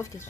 Повтори.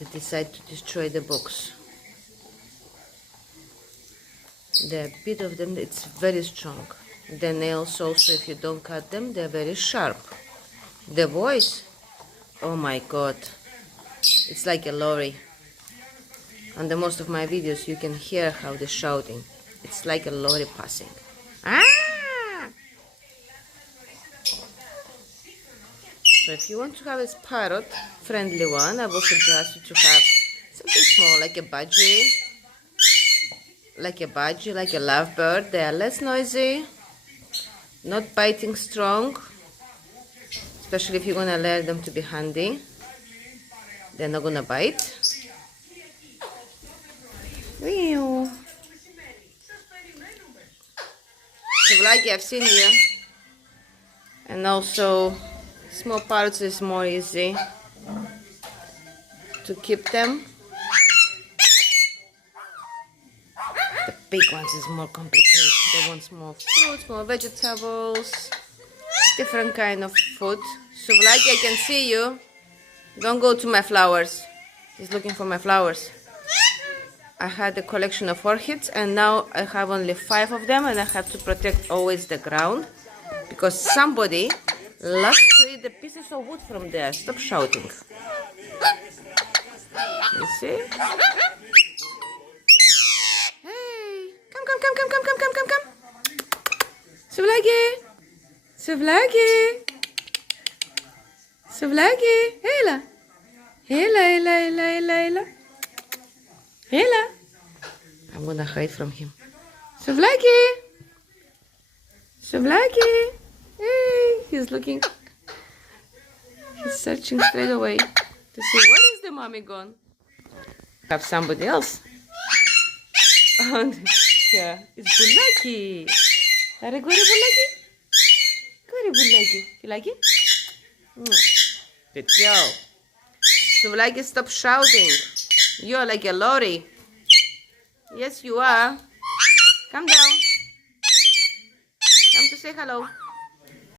They decide to destroy the books. The bit of them, it's very strong. The nails also, if you don't cut them, they're very sharp. The voice, oh my god, it's like a lorry. On the most of my videos you can hear how they're shouting. It's like a lorry passing. Ah! So if you want to have a parrot, friendly one, I will suggest you to have something small, like a budgie, like a lovebird. They are less noisy, not biting strong, especially if you're gonna learn them to be handy. They're not gonna bite. Meow. Vlagi, I've seen you. And also, small parrots is more easy to keep them. The big ones is more complicated. They want more fruits, more vegetables, different kind of food. So Vlagi, I can see you. Don't go to my flowers. He's looking for my flowers. I had a collection of orchids and now I have only 5 of them, and I have to protect always the ground because somebody loves to eat the pieces of wood from there. Stop shouting. You see? Hey, come. Suvlagi. Hela. I'm gonna hide from him. Suvlagi. Souvlaki. Hey, he's looking. He's searching straight away to see where is the mommy gone. Have somebody else. And yeah, it's Bulaki. Are you Bulaki? Good Bulaki. You like it? Good girl. Souvlaki, stop shouting. You're like a lorry. Yes, you are. Come down. Come to say hello.